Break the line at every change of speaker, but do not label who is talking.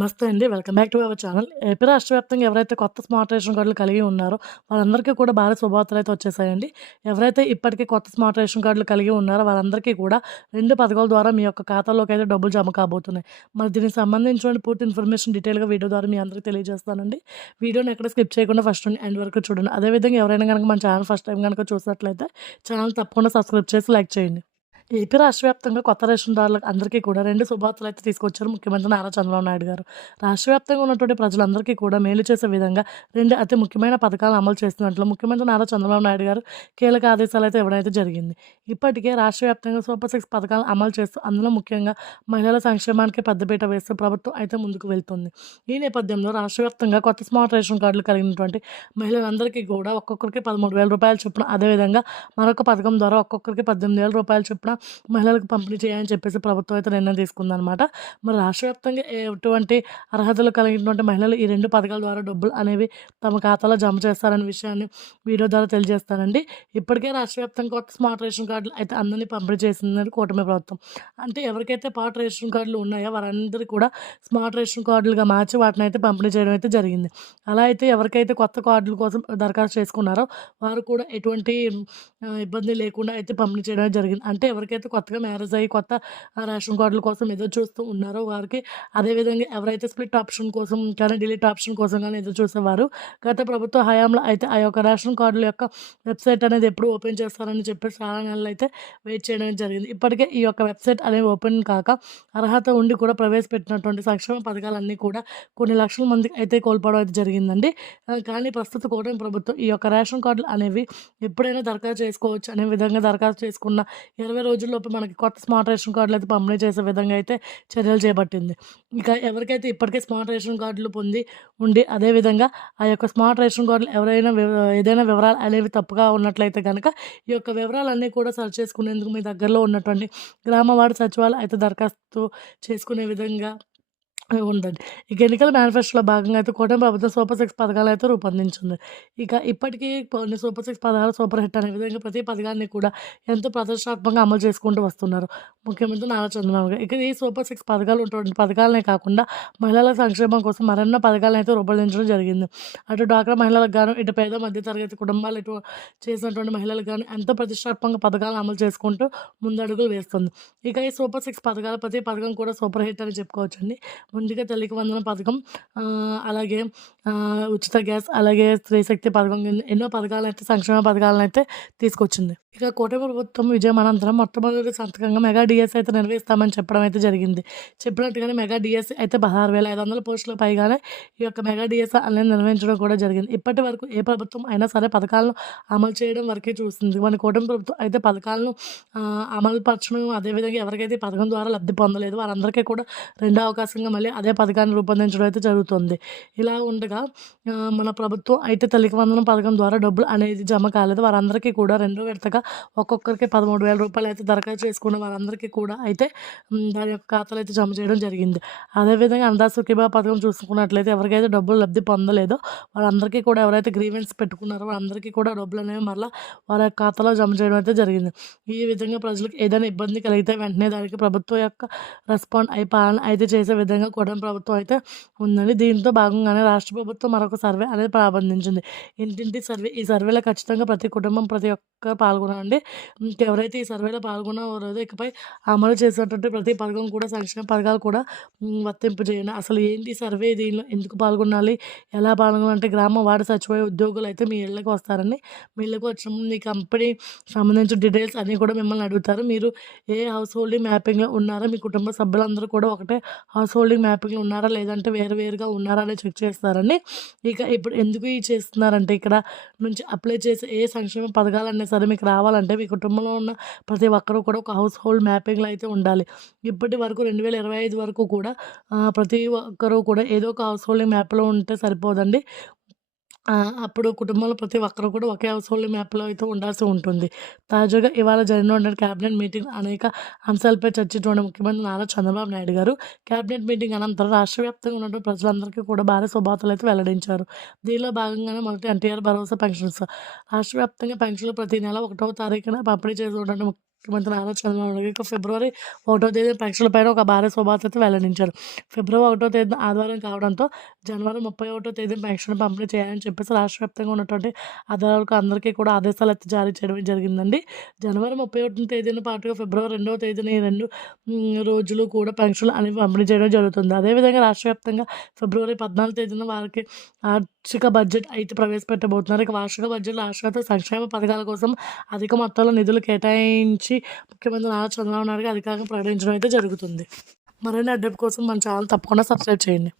నమస్తే అండి. Welcome back to our channel. AP రాష్ట్ర వ్యాప్తంగా ఎవరైతే కొత్త స్మార్ట్ రేషన్ కార్డులు కలిగి ఉన్నారో, వాళ్ళందరికీ కూడా భారీ శుభవార్తలైతే వచ్చేసాయండి. ఎవరైతే ఇప్పటికే కొత్త స్మార్ట్ రేషన్ కార్డులు కలిగి ఉన్నారో, వాళ్ళందరికీ కూడా రెండు పథకాల ద్వారా మీ యొక్క ఖాతాలోకి అయితే డబ్బులు జమ కాబోతున్నాయి. మరి దీనికి సంబంధించిన పూర్తి ఇన్ఫర్మేషన్ డీటెయిల్‌గా వీడియో ద్వారా మీ అందరికీ తెలియజేస్తానండి. వీడియోని ఎక్కడ స్కిప్ చేయకుండా ఫస్ట్ నుండి ఎండ్ వరకు చూడండి. అదేవిధంగా ఎవరైనా కనుక మన ఛానల్ ఫస్ట్ టైం గనక చూసినట్లయితే ఛానల్ తప్పకుండా సబ్స్క్రైబ్ చేసి లైక్ చేయండి. ఏపీ రాష్ట్ర వ్యాప్తంగా కొత్త రేషన్‌దారులకు అందరికీ కూడా రెండు శుభార్తలు అయితే తీసుకొచ్చారు ముఖ్యమంత్రి నారా చంద్రబాబు నాయుడు గారు. రాష్ట్ర వ్యాప్తంగా ఉన్నటువంటి ప్రజలందరికీ కూడా మేలు చేసే విధంగా రెండు అతి ముఖ్యమైన పథకాలను అమలు చేస్తున్నట్లు ముఖ్యమంత్రి నారా చంద్రబాబు నాయుడు గారు కీలక ఆదేశాలైతే ఇవ్వడం అయితే జరిగింది. ఇప్పటికే రాష్ట్ర వ్యాప్తంగా సూపర్ సిక్స్ పథకాలను అమలు చేస్తూ అందులో ముఖ్యంగా మహిళల సంక్షేమానికి పెద్దపీట వేస్తూ ప్రభుత్వం అయితే ముందుకు వెళ్తుంది. ఈ నేపథ్యంలో రాష్ట్ర వ్యాప్తంగా కొత్త స్మార్ట్ రేషన్ కార్డులు కలిగినటువంటి మహిళలందరికీ కూడా ఒక్కొక్కరికి పదమూడు వేల 13,000 చొప్పున అదేవిధంగా మరొక పథకం ద్వారా ఒక్కొక్కరికి పద్దెనిమిది వేల రూపాయలు చొప్పున మహిళలకు పంపిణీ చేయాలని చెప్పేసి ప్రభుత్వం అయితే నిర్ణయం తీసుకుందనమాట. మరి రాష్ట్ర వ్యాప్తంగా ఎటువంటి అర్హతలు కలిగినటువంటి మహిళలు ఈ రెండు పథకాల ద్వారా డబ్బులు అనేవి తమ ఖాతాలో జమ చేస్తారనే విషయాన్ని వీడియో ద్వారా తెలియజేస్తానండి. ఇప్పటికే రాష్ట్ర వ్యాప్తంగా కొత్త స్మార్ట్ రేషన్ కార్డులు అయితే అందరినీ పంపిణీ చేసిందని కూటమి ప్రభుత్వం. అంటే ఎవరికైతే పాత రేషన్ కార్డులు ఉన్నాయో వారందరూ కూడా స్మార్ట్ రేషన్ కార్డులుగా మార్చి వాటిని అయితే పంపిణీ చేయడం అయితే జరిగింది. అలా అయితే ఎవరికైతే కొత్త కార్డుల కోసం దరఖాస్తు చేసుకున్నారో వారు కూడా ఎటువంటి ఇబ్బంది లేకుండా అయితే పంపిణీ చేయడం జరిగింది. అంటే ఎవరికైతే కొత్తగా మ్యారేజ్ అయ్యి కొత్త రేషన్ కార్డుల కోసం ఎదురు చూస్తూ ఉన్నారో వారికి అదేవిధంగా ఎవరైతే స్ప్లిట్ ఆప్షన్ కోసం కానీ డిలీట్ ఆప్షన్ కోసం కానీ ఎదురు చూసేవారు గత ప్రభుత్వ హయాంలో అయితే ఆ యొక్క రేషన్ కార్డుల యొక్క వెబ్సైట్ అనేది ఎప్పుడు ఓపెన్ చేస్తారని చెప్పి చాలా నెలలు అయితే వెయిట్ చేయడం జరిగింది. ఇప్పటికే ఈ యొక్క వెబ్సైట్ అనేది ఓపెన్ కాక అర్హత ఉండి కూడా ప్రవేశపెట్టినటువంటి సంక్షేమ పథకాలన్నీ కూడా కొన్ని లక్షల మందికి అయితే కోల్పోవడం అయితే జరిగిందండి. కానీ ప్రస్తుత కూటమి ప్రభుత్వం ఈ యొక్క రేషన్ కార్డులు అనేవి ఎప్పుడైనా దరఖాస్తు చేసుకోవచ్చు అనే విధంగా దరఖాస్తు చేసుకున్న 20 రోజుల్లోపు మనకి కొత్త స్మార్ట్ రేషన్ కార్డులు అయితే పంపిణీ చేసే విధంగా అయితే చర్యలు చేపట్టింది. ఇక ఎవరికైతే ఇప్పటికే స్మార్ట్ రేషన్ కార్డులు పొంది ఉండి అదేవిధంగా ఆ యొక్క స్మార్ట్ రేషన్ కార్డులు ఎవరైనా ఏదైనా వివరాలు అనేవి తప్పుగా ఉన్నట్లయితే కనుక ఈ యొక్క వివరాలన్నీ కూడా సరి చేసుకునేందుకు మీ దగ్గరలో ఉన్నటువంటి గ్రామవాడ సచివాలయం అయితే దరఖాస్తు చేసుకునే విధంగా ఉందండి. ఇక ఎన్నికల మేనిఫెస్టోలో భాగంగా అయితే కూటమి ప్రభుత్వం సూపర్ సిక్స్ పథకాలు అయితే రూపొందించింది. ఇక ఇప్పటికీ కొన్ని సూపర్ సిక్స్ పథకాలు సూపర్ హిట్ అనే విధంగా ప్రతి పథకాన్ని కూడా ఎంతో ప్రదర్శనాత్మకంగా అమలు చేసుకుంటూ వస్తున్నారు ముఖ్యమంత్రి నారా చంద్రబాబు గారు. ఇక ఈ సూపర్ సిక్స్ పథకాలు ఉన్నటువంటి పథకాలనే కాకుండా మహిళల సంక్షేమం కోసం మరెన్నో పథకాలను అయితే రూపొందించడం జరిగింది. అటు డ్వాక్రా మహిళలకు గాను, ఇటు పేద మధ్య తరగతి కుటుంబాలు ఇటు చేసినటువంటి మహిళలకు గాను ఎంతో ప్రతిష్టాత్మకంగా పథకాలను అమలు చేసుకుంటూ ముందడుగులు వేస్తుంది. ఇక ఈ సూపర్ సిక్స్ పథకాల ప్రతి పథకం కూడా సూపర్ హిట్ అని చెప్పుకోవచ్చండి. ముందుగా తల్లికి వందన పథకం అలాగే ఉచిత గ్యాస్ అలాగే స్త్రీ శక్తి పథకం ఎన్నో ఎన్నో అయితే సంక్షేమ పథకాలనైతే తీసుకొచ్చింది. ఇక కూటమి ప్రభుత్వం విజయం అనంతరం మొట్టమొదటి సంతకంగా మెగా డిఎస్ అయితే నిర్వహిస్తామని చెప్పడం అయితే జరిగింది. చెప్పినట్టుగానే మెగా డిఎస్ అయితే పదహారు వేల ఐదు వందల పోస్టుల పైగానే ఈ యొక్క మెగా డిఎస్ అనేది నిర్వహించడం కూడా జరిగింది. ఇప్పటి వరకు ఏ ప్రభుత్వం అయినా సరే పథకాలను అమలు చేయడం వరకే చూస్తుంది. మన కూటమి ప్రభుత్వం అయితే పథకాలను అమలు పరచడం అదేవిధంగా ఎవరికైతే పథకం ద్వారా లబ్ధి పొందలేదు వారందరికీ కూడా రెండో అవకాశంగా మళ్ళీ అదే పథకాన్ని రూపొందించడం అయితే జరుగుతుంది. ఇలా ఉండగా మన ప్రభుత్వం అయితే తల్లికి వందనం పథకం ద్వారా డబ్బులు అనేది జమ కాలేదు. వారందరికీ కూడా రెండో విడతగా ఒక్కొక్కరికి పదమూడు వేల రూపాయలు అయితే దరఖాస్తు చేసుకున్న వారందరికీ కూడా అయితే దాని యొక్క ఖాతాలో అయితే జమ చేయడం జరిగింది. అదేవిధంగా అందా సుఖీబా పథకం చూసుకున్నట్లయితే ఎవరికైతే డబ్బులు లబ్ధి పొందలేదో వారందరికీ కూడా ఎవరైతే గ్రీవెన్స్ పెట్టుకున్నారో వారందరికీ కూడా డబ్బులు అనేవి మరలా వారి యొక్క ఖాతాలో జమ చేయడం అయితే జరిగింది. ఈ విధంగా ప్రజలకు ఏదైనా ఇబ్బంది కలిగితే వెంటనే దానికి ప్రభుత్వం యొక్క రెస్పాండ్ అయి పాలన అయితే చేసే విధంగా కూడా ప్రభుత్వం అయితే ఉందండి. దీంతో భాగంగానే రాష్ట్ర ప్రభుత్వం మరొక సర్వే అనేది ప్రారంభించింది. ఇంటింటి సర్వే ఈ సర్వేలో ఖచ్చితంగా ప్రతి కుటుంబం ప్రతి ఒక్క ఒక్కరు అండి ఇంకెవరైతే ఈ సర్వేలో పాల్గొన్నారో ఇకపై అమలు చేసేటువంటి ప్రతి పథకం కూడా సంక్షేమ పథకాలు కూడా వర్తింపు చేయండి. అసలు ఏంటి సర్వే దీనిలో ఎందుకు పాల్గొనాలి? ఎలా పాల్గొనాలంటే గ్రామ వార్డు సచివాలయ ఉద్యోగులు అయితే మీ ఇళ్ళకి వస్తారండి. మీ ఇళ్ళకి వచ్చిన మీ కంపెనీ సంబంధించిన డీటెయిల్స్ అన్నీ కూడా మిమ్మల్ని అడుగుతారు. మీరు ఏ హౌస్ హోల్డింగ్ మ్యాపింగ్‌లో ఉన్నారో మీ కుటుంబ సభ్యులందరూ కూడా ఒకటే హౌస్ హోల్డింగ్ మ్యాపింగ్‌లో ఉన్నారా? లేదంటే వేరు వేరుగా ఉన్నారా? అని చెక్ చేస్తారండి. ఇక ఇప్పుడు ఎందుకు ఈ చేస్తున్నారంటే ఇక్కడ నుంచి అప్లై చేసే ఏ సంక్షేమ పథకాలన్నా సరే మీకు రావాలంటే మీ కుటుంబంలో ఉన్న ప్రతి ఒక్కరూ కూడా ఒక హౌస్ హోల్డ్ మ్యాపింగ్‌లో అయితే ఉండాలి. ఇప్పటి వరకు 2025 వరకు కూడా ప్రతి ఒక్కరు కూడా ఏదో ఒక హౌస్ హోల్డింగ్ మ్యాప్‌లో ఉంటే సరిపోదండి. అప్పుడు కుటుంబంలో ప్రతి ఒక్కరు కూడా ఒకే హౌస్హోల్డ్ మ్యాప్‌లో అయితే ఉండాల్సి ఉంటుంది. తాజాగా ఇవాళ జరిగినటువంటి కేబినెట్ మీటింగ్ అనేక అంశాలపై చర్చించిన ముఖ్యమంత్రి నారా చంద్రబాబు నాయుడు గారు కేబినెట్ మీటింగ్ అనంతరం రాష్ట్ర వ్యాప్తంగా ఉన్నటువంటి ప్రజలందరికీ కూడా భారీ శుభవార్తలైతే వెల్లడించారు. దీనిలో భాగంగానే మొదటి ఎన్టీఆర్ భరోసా పెన్షన్స్ రాష్ట్ర వ్యాప్తంగా పెన్షన్లు ప్రతి నెల ఒకటవ తారీఖున పంపిణీ చేస్తున్నటువంటి ముఖ్యమంత్రి నారా చంద్రబాబు నాయుడు ఇక ఫిబ్రవరి ఒకటో తేదీ పరీక్షలపైన ఒక భారీ శుభార్త అయితే వెల్లడించారు. ఫిబ్రవరి ఒకటో తేదీ ఆదివారం కావడంతో జనవరి ముప్పై ఒకటో తేదీ పెన్షన్ పంపిణీ చేయాలని చెప్పేసి రాష్ట్ర వ్యాప్తంగా ఉన్నటువంటి అధికారులకు అందరికీ కూడా ఆదేశాలు అయితే జారీ చేయడం జరిగిందండి. జనవరి ముప్పై ఒకటో తేదీన పాటుగా ఫిబ్రవరి రెండవ తేదీన ఈ రెండు రోజులు కూడా పరీక్షలు అనేవి పంపిణీ చేయడం జరుగుతుంది. అదేవిధంగా రాష్ట్ర వ్యాప్తంగా ఫిబ్రవరి పద్నాలుగు తేదీన వారికి వార్షిక బడ్జెట్ అయితే ప్రవేశపెట్టబోతున్నారు. ఇక వార్షిక బడ్జెట్ రాష్ట్ర సంక్షేమ పథకాల కోసం అధిక మొత్తంలో నిధులు కేటాయించి ముఖ్యమంత్రి నారా చంద్రబాబు నాయుడు అధికారంగా ప్రకటించడం అయితే జరుగుతుంది. మరిన్ని అడ్డప్ కోసం మన ఛానల్ తప్పకుండా సబ్స్క్రైబ్ చేయండి.